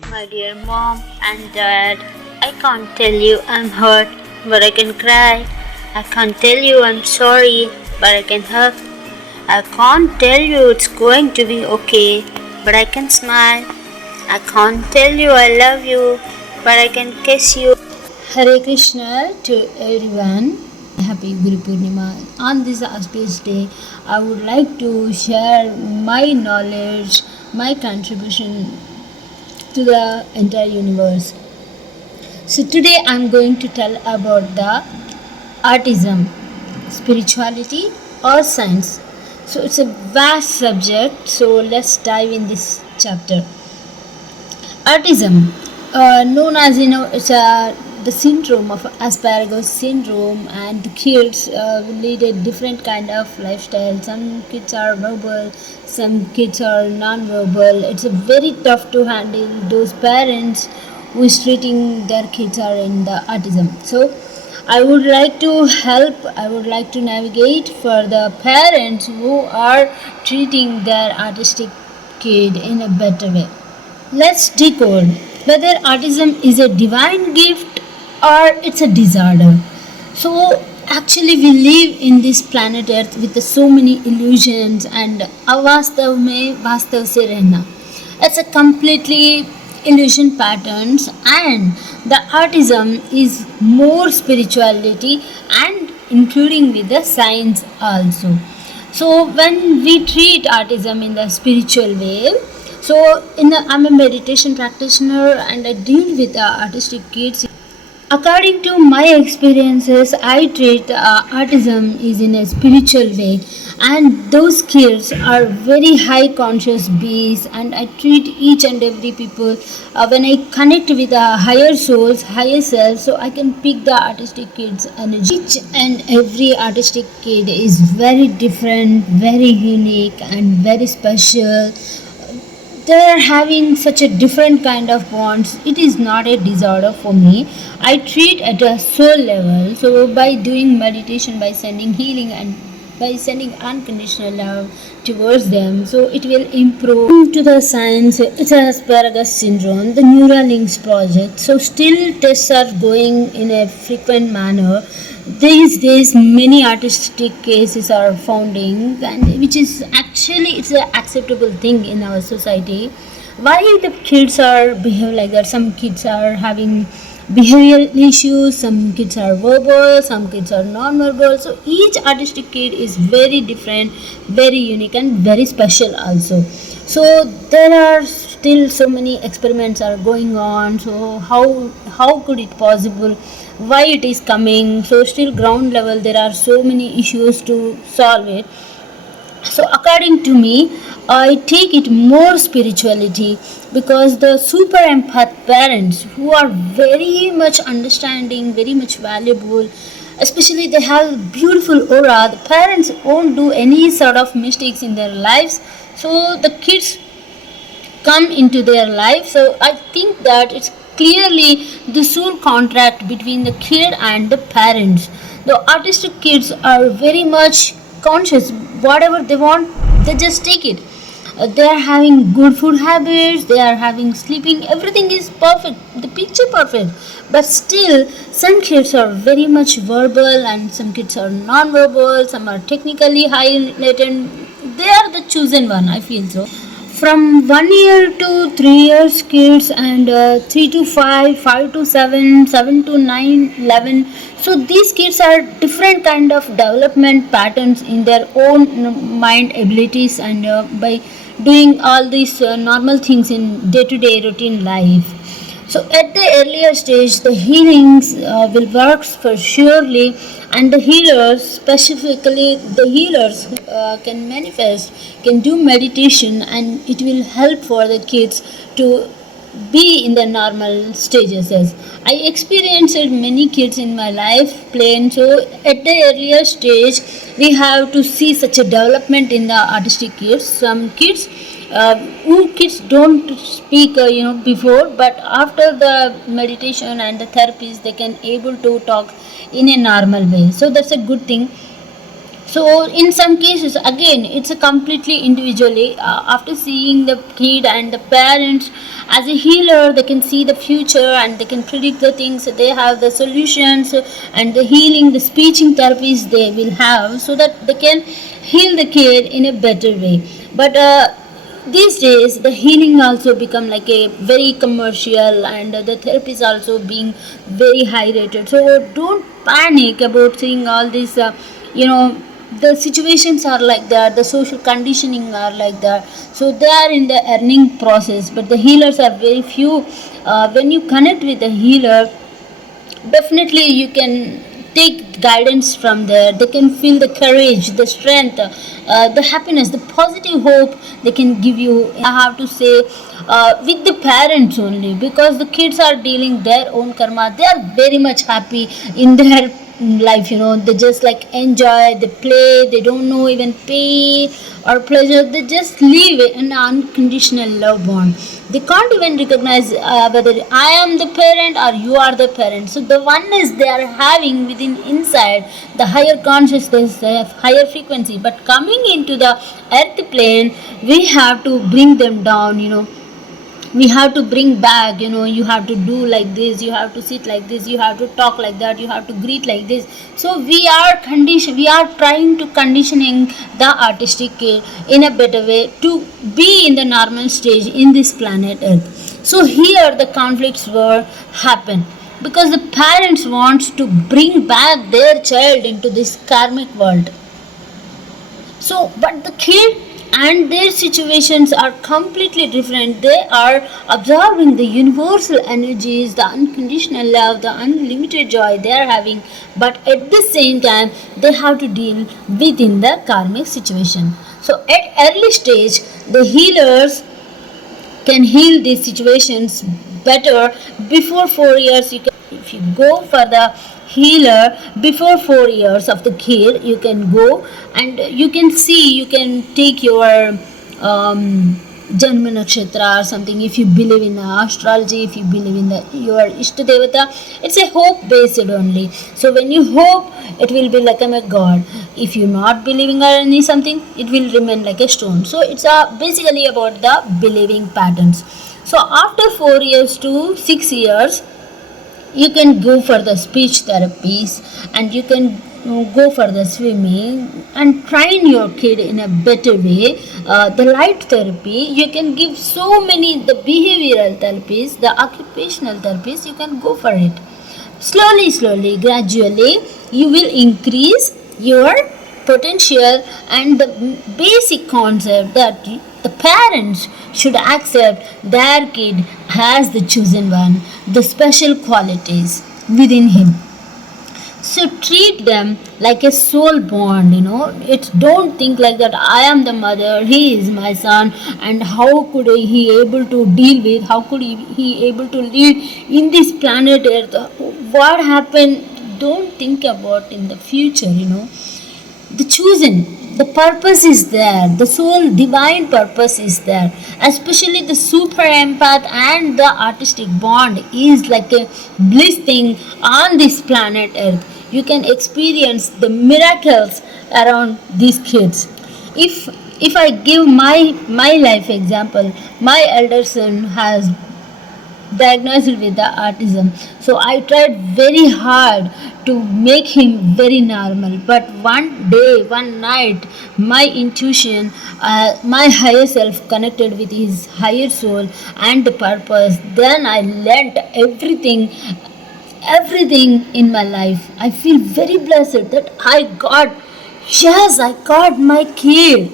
My dear mom and dad, I can't tell you I'm hurt, but I can cry. I can't tell you I'm sorry, but I can hug. I can't tell you it's going to be okay, but I can smile. I can't tell you I love you, but I can kiss you. Hare Krishna to everyone. Happy Guru Purnima. On this auspicious day, I would like to share my knowledge, my contribution to the entire universe. So today I'm going to tell about the autism, spirituality or science. So it's a vast subject. So let's dive in this chapter. Autism, known as it's the syndrome of Asperger's syndrome, and the kids lead a different kind of lifestyle. Some kids are verbal, some kids are non-verbal. It's a very tough to handle those parents who is treating their kids are in the autism. So I would like to help, I would like to navigate for the parents who are treating their autistic kid in a better way. Let's decode whether autism is a divine gift or it's a disorder. So, actually, we live in this planet Earth with so many illusions and avastav mein vastav se rehna. It's a completely illusion patterns, and the autism is more spirituality and including with the science also. So when we treat autism in the spiritual way, so I'm a meditation practitioner and I deal with autistic kids. According to my experiences, I treat autism is in a spiritual way, and those kids are very high conscious beings, and I treat each and every people when I connect with higher souls, higher selves, so I can pick the autistic kids' energy. Each and every autistic kid is very different, very unique, and very special. They're having such a different kind of bonds. It is not a disorder for me. I treat at a soul level, so by doing meditation, by sending healing, and by sending unconditional love towards them, so it will improve. To the science, it's a asparagus syndrome, the Neuralinks project, so still tests are going in a frequent manner. These days many artistic cases are founding, and which is actually it's an acceptable thing in our society. Why the kids are behave like that? Some kids are having behavioral issues, some kids are verbal, some kids are non-verbal. So each artistic kid is very different, very unique, and very special also. So there are still so many experiments are going on. So how could it possible, why it is coming? So still ground level there are so many issues to solve it. So according to me, I take it more spirituality, because the super empath parents who are very much understanding, very much valuable, especially they have beautiful aura, the parents won't do any sort of mistakes in their lives, so the kids come into their life. So I think that it's clearly the soul contract between the kid and the parents. The autistic kids are very much conscious. Whatever they want, they just take it. They are having good food habits, they are having sleeping, everything is perfect, the picture perfect. But still, some kids are very much verbal, and some kids are non-verbal, some are technically high latent. They are the chosen one, I feel so. From 1 year to 3 years kids, and 3 to 5, 5 to 7, 7 to 9, 11. So these kids are different kind of development patterns in their own mind abilities, and by doing all these normal things in day to day routine life. So at the earlier stage, the healings will work for surely, and the healers, specifically the healers, can manifest, can do meditation, and it will help for the kids to be in the normal stages. As I experienced many kids in my life playing, so at the earlier stage, we have to see such a development in the artistic kids. Some kids who kids don't speak before, but after the meditation and the therapies they can able to talk in a normal way, so that's a good thing. So in some cases, again, it's a completely individually, after seeing the kid and the parents as a healer, they can see the future and they can predict the things, they have the solutions and the healing, the speeching therapies they will have, so that they can heal the kid in a better way. But these days the healing also become like a very commercial, and the therapy is also being very high rated. So don't panic about seeing all this, you know the situations are like that, the social conditioning are like that, so they are in the earning process, but the healers are very few. When you connect with the healer, definitely you can take guidance from there. They can feel the courage, the strength, the happiness, the positive hope they can give you. I have to say, with the parents only, because the kids are dealing their own karma, they are very much happy in their life. They just like enjoy, they play, they don't know even pain or pleasure, they just live in an unconditional love bond. They can't even recognize whether I am the parent or you are the parent. So the oneness they are having within inside, the higher consciousness, the higher frequency, but coming into the earth plane, we have to bring them down. We have to bring back, you have to do like this, you have to sit like this, you have to talk like that, you have to greet like this. So we are trying to conditioning the artistic kid in a better way to be in the normal stage in this planet earth. So here the conflicts were happen because the parents wants to bring back their child into this karmic world. So, but the kid and their situations are completely different. They are absorbing the universal energies, the unconditional love, the unlimited joy they are having, but at the same time, they have to deal within the karmic situation. So, at early stage, the healers can heal these situations better. Before 4 years, if you go for the healer before 4 years of the kid, you can go and you can see, you can take your Janma Nakshatra or something. If you believe in astrology, if you believe in your Ishta Devata, it's a hope based only. So when you hope, it will be like a god. If you're not believing or any something, it will remain like a stone. So it's basically about the believing patterns. So after 4 years to 6 years, you can go for the speech therapies, and you can go for the swimming and train your kid in a better way. The light therapy, you can give so many, the behavioral therapies, the occupational therapies, you can go for it. Slowly, gradually, you will increase your potential, and the basic concept that the parents should accept their kid as the chosen one, the special qualities within him. So treat them like a soul bond. It's, don't think like that I am the mother, he is my son, and how could he able to deal with, how could he able to live in this planet earth, what happened. Don't think about in the future. The chosen, the purpose is there, the soul divine purpose is there. Especially the super empath and the artistic bond is like a bliss thing on this planet earth. You can experience the miracles around these kids. If I give my life example, my elder son has diagnosed with the autism. So I tried very hard to make him very normal, but one day, one night, my intuition, my higher self connected with his higher soul and the purpose. Then I learnt everything in my life. I feel very blessed that I got, yes, I got my kid.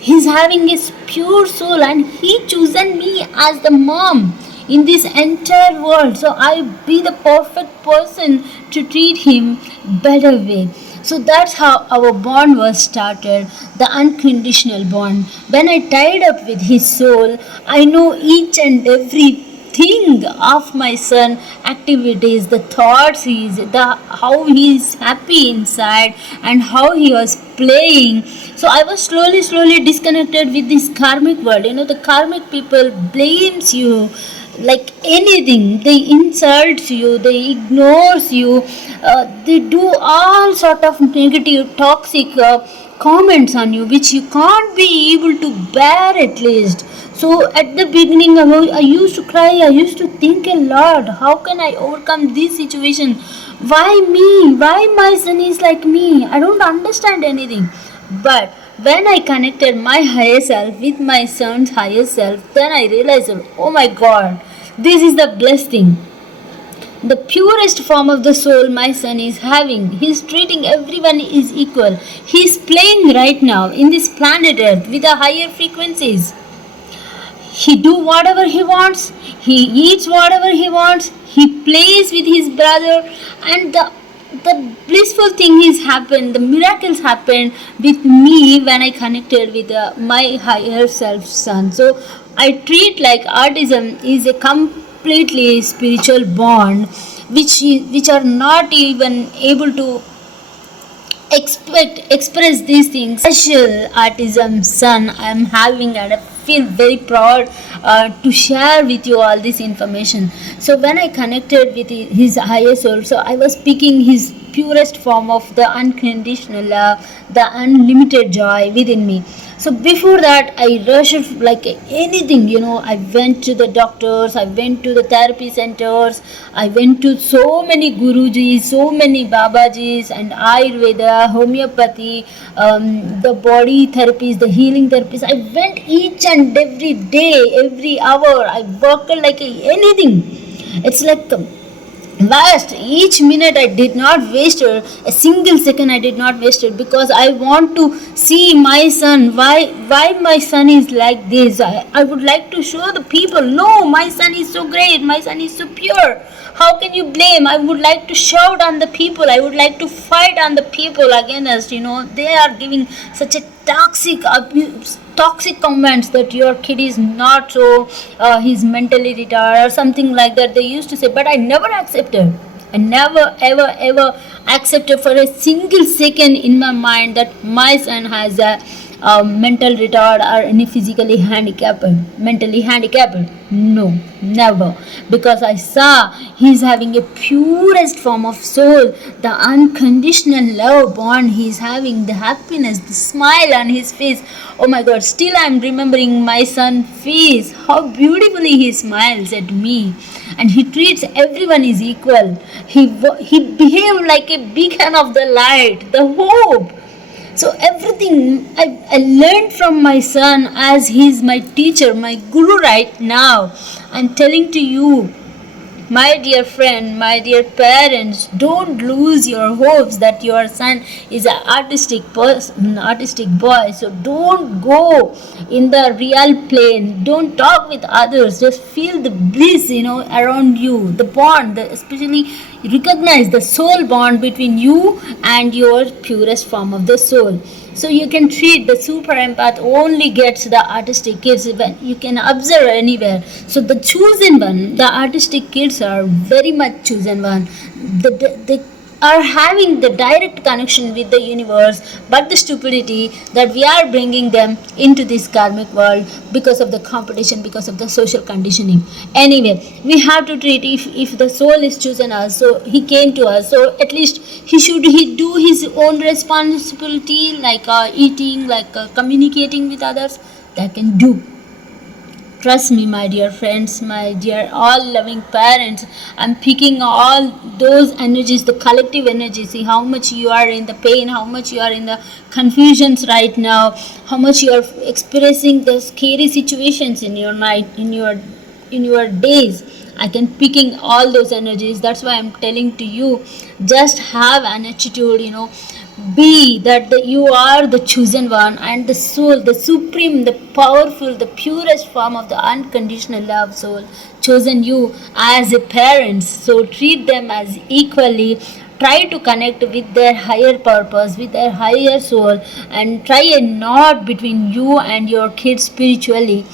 He's having his pure soul, and he chosen me as the mom in this entire world. So I be the perfect person to treat him better way. So that's how our bond was started, the unconditional bond. When I tied up with his soul, I know each and every thing of my son activities, the thoughts how he is happy inside and how he was playing. So I was slowly disconnected with this karmic world. The karmic people blames you like anything. They insult you, they ignores you, they do all sort of negative toxic comments on you which you can't be able to bear at least. So at the beginning I used to cry, I used to think a lot, how can I overcome this situation? Why me? Why my son is like me? I don't understand anything. But when I connected my higher self with my son's higher self, then I realized, oh my god, this is the blessed thing. The purest form of the soul my son is having. He's treating everyone is equal. He's playing right now in this planet Earth with the higher frequencies. He do whatever he wants, he eats whatever he wants, he plays with his brother, and the blissful thing is happened, the miracles happened with me when I connected with my higher self son. So I treat like autism is a completely spiritual bond which are not even able to express these things. Special autism son I am having, and I feel very proud to share with you all this information. So when I connected with his higher soul, so I was speaking his purest form of the unconditional love, the unlimited joy within me. So before that I rushed like anything, I went to the doctors, I went to the therapy centers, I went to so many gurujis, so many babajis, and Ayurveda, homeopathy, the body therapies, the healing therapies. I went each and every day, every hour. I worked like anything. It's like vast. Each minute I did not waste a single second. I did not waste it because I want to see my son. Why my son is like this? I would like to show the people. No, my son is so great. My son is so pure. How can you blame? I would like to shout on the people. I would like to fight on the people against. They are giving such a toxic abuse, toxic comments that your kid is not so, he's mentally retarded or something like that. They used to say, but I never accepted. I never ever accepted for a single second in my mind that my son has a mental retard or any physically handicapped, mentally handicapped. No, never. Because I saw he's having a purest form of soul, the unconditional love bond he's having, the happiness, the smile on his face. Oh my god, still I'm remembering my son's face, how beautifully he smiles at me. And he treats everyone is equal. He behaved like a beacon of the light, the hope. So everything I learned from my son, as he's my teacher, my guru right now. I'm telling to you, my dear friend, my dear parents, don't lose your hopes that your son is an artistic person, artistic boy. So don't go in the real plane. Don't talk with others. Just feel the bliss, around you. The bond, especially recognize the soul bond between you and your purest form of the soul. So you can treat the super empath only gets the artistic kids when you can observe anywhere. So the chosen one, the artistic kids are very much chosen one. They are having the direct connection with the universe, but the stupidity that we are bringing them into this karmic world because of the competition, because of the social conditioning. Anyway, we have to treat, if the soul is chosen us, so he came to us, so at least he do his own responsibility, like eating, like communicating with others, that can do. Trust me, my dear friends, my dear all loving parents, I'm picking all those energies, the collective energy. See how much you are in the pain, how much you are in the confusions right now, how much you are experiencing the scary situations in your night, in your days. I can picking all those energies. That's why I'm telling to you, just have an attitude, be that you are the chosen one, and the soul, the supreme, the powerful, the purest form of the unconditional love soul chosen you as a parent. So treat them as equally. Try to connect with their higher purpose, with their higher soul, and try a knot between you and your kids spiritually.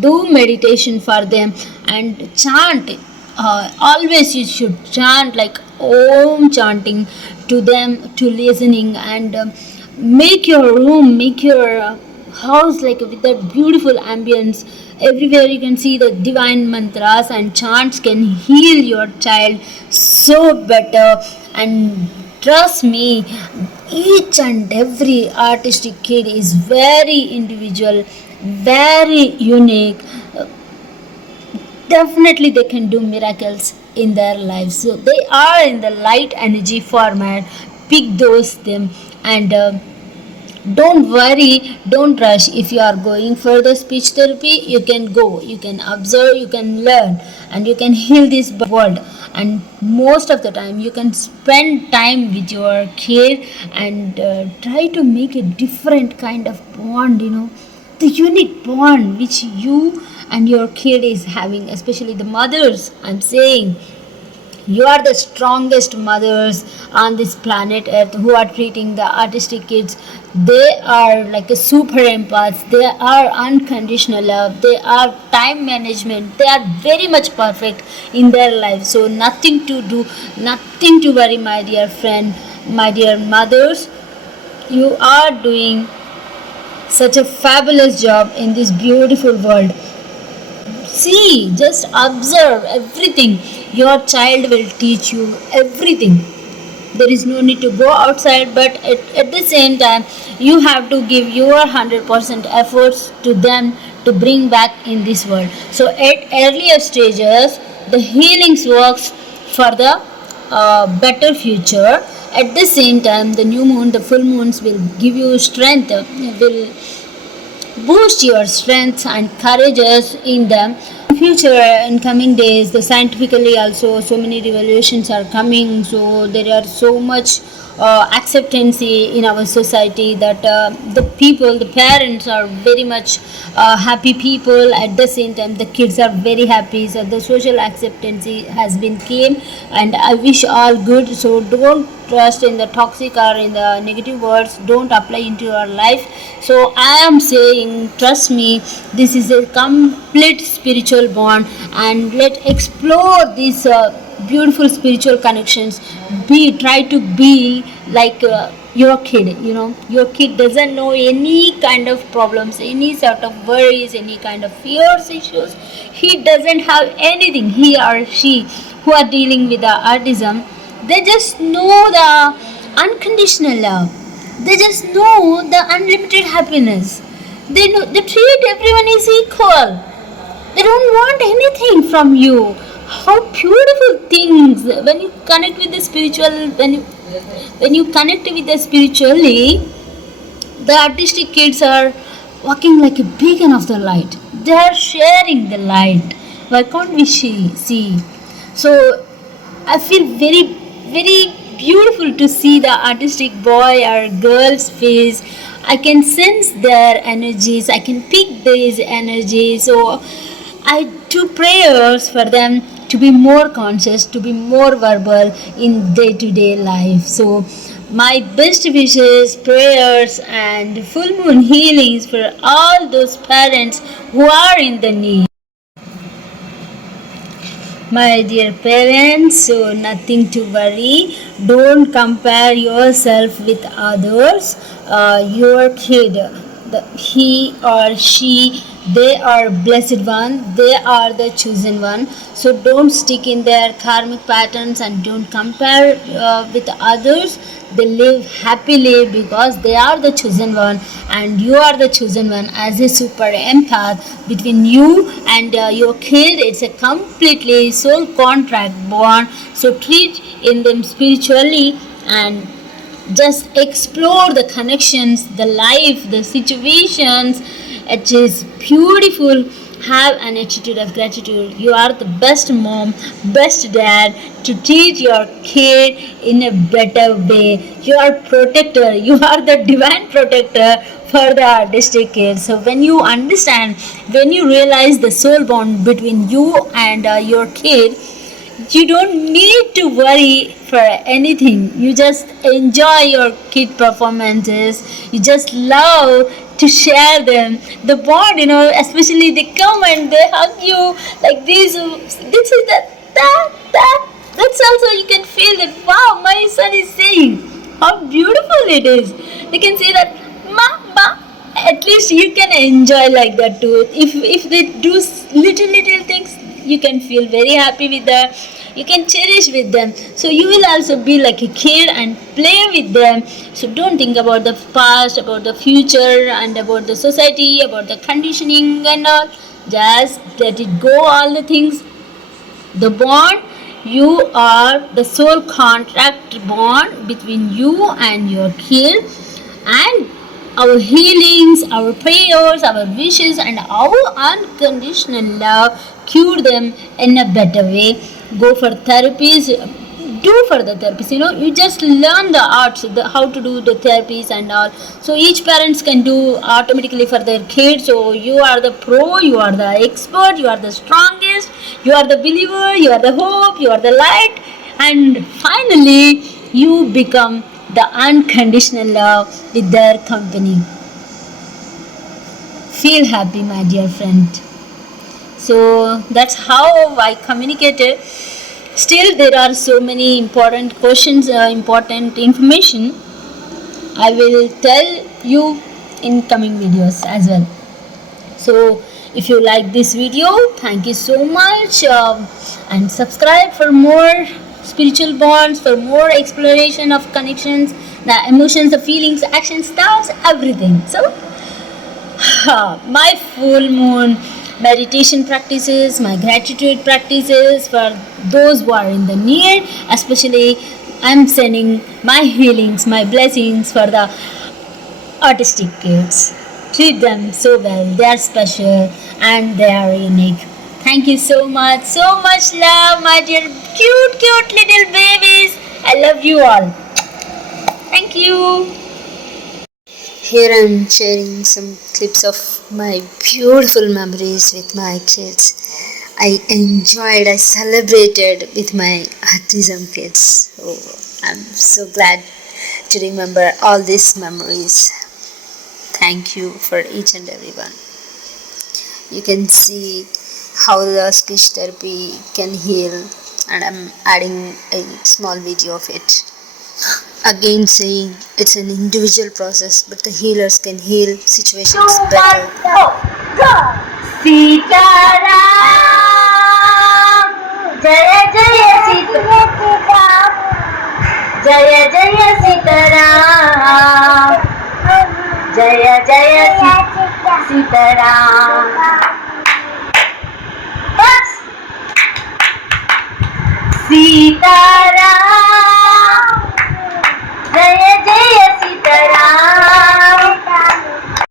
Do meditation for them and chant. Always you should chant like om chanting to them, to listening, and make your room, make your house like with that beautiful ambience. Everywhere you can see the divine mantras and chants can heal your child so better. And trust me, each and every artistic kid is very individual, very unique. Definitely they can do miracles in their lives. So they are in the light energy format. Pick those them. And don't worry, don't rush. If you are going for the speech therapy, you can go, you can observe, you can learn, and you can heal this world. And most of the time you can spend time with your kid and try to make a different kind of bond, the unique bond which you and your kid is having, especially the mothers. I'm saying you are the strongest mothers on this planet earth who are treating the artistic kids. They are like a super empaths, they are unconditional love, they are time management, they are very much perfect in their life. So nothing to do, nothing to worry, my dear friend, my dear mothers. You are doing such a fabulous job in this beautiful world. See, just observe everything. Your child will teach you everything. There is no need to go outside, but at the same time, you have to give your 100% efforts to them to bring back in this world. So, at earlier stages, the healings works for the better future. At the same time, the new moon, the full moons will give you strength, will boost your strength and courages in them. In future, in coming days, the scientifically also so many revolutions are coming. So there are so much acceptance in our society that the people, the parents are very much happy people. At the same time, the kids are very happy. So the social acceptance has been came, and I wish all good. So don't trust in the toxic or in the negative words. Don't apply into your life. So I am saying, trust me, this is a complete spiritual bond, and let explore these beautiful spiritual connections. Try to be like your kid. Your kid doesn't know any kind of problems, any sort of worries, any kind of fears, issues. He doesn't have anything. He or she who are dealing with the autism, they just know the unconditional love. They just know the unlimited happiness. They treat everyone as equal. They don't want anything from you. How beautiful things when you connect with the spiritual, when you connect with the spiritually, the artistic kids are walking like a beacon of the light. They are sharing the light. Why can't we see? So I feel very, very beautiful to see the artistic boy or girl's face. I can sense their energies. I can pick these energies. So I do prayers for them to be more conscious, to be more verbal in day-to-day life. So my best wishes, prayers, and full moon healings for all those parents who are in the need. My dear parents, so nothing to worry. Don't compare yourself with others. Your kid, he or she, they are blessed one, they are the chosen one. So don't stick in their karmic patterns and don't compare with others. They live happily because they are the chosen one, and you are the chosen one. As a super empath, between you and your kid, it's a completely soul contract bond. So treat in them spiritually and just explore the connections, the life, the situations. It is beautiful. Have an attitude of gratitude. You are the best mom, best dad to teach your kid in a better way. You are protector. You are the divine protector for the artistic kids. So when you understand, when you realize the soul bond between you and your kid, you don't need to worry for anything. You just enjoy your kid performances. You just love to share them. The bond, especially they come and they hug you like this. This is that. That's also you can feel that wow, my son is saying how beautiful it is. They can say that mama, at least you can enjoy like that too. If they do little things, you can feel very happy with them, you can cherish with them, so you will also be like a kid and play with them. So don't think about the past, about the future, and about the society, about the conditioning and all. Just let it go, all the things. The bond, you are the sole contract bond between you and your kid, and our healings, our prayers, our wishes, and our unconditional love cure them in a better way. Go for therapies, do for the therapies, you just learn the arts, how to do the therapies and all. So each parents can do automatically for their kids. So you are the pro, you are the expert, you are the strongest, you are the believer, you are the hope, you are the light, and finally you become the unconditional love with their company. Feel happy, my dear friend. So that's how I communicated. Still, there are so many important questions, important information I will tell you in coming videos as well. So, if you like this video, thank you so much, and subscribe for more spiritual bonds, for more exploration of connections, the emotions, the feelings, actions, thoughts, everything. So, my full moon meditation practices, my gratitude practices for those who are in the need, especially I'm sending my healings, my blessings for the autistic kids. Treat them so well, they are special and they are unique. Thank you so much love, my dear cute little babies. I love you all. Thank you. Here I'm sharing some clips of my beautiful memories with my kids. I enjoyed, I celebrated with my autism kids. Oh, I'm so glad to remember all these memories. Thank you for each and every one. You can see how the speech therapy can heal, and I'm adding a small video of it. Again saying it's an individual process, but the healers can heal situations better. Sitaram, Jaya Jaya Sitaram, Jaya Jaya Sitaram, Jaya Jaya Sitaram. Sitaram.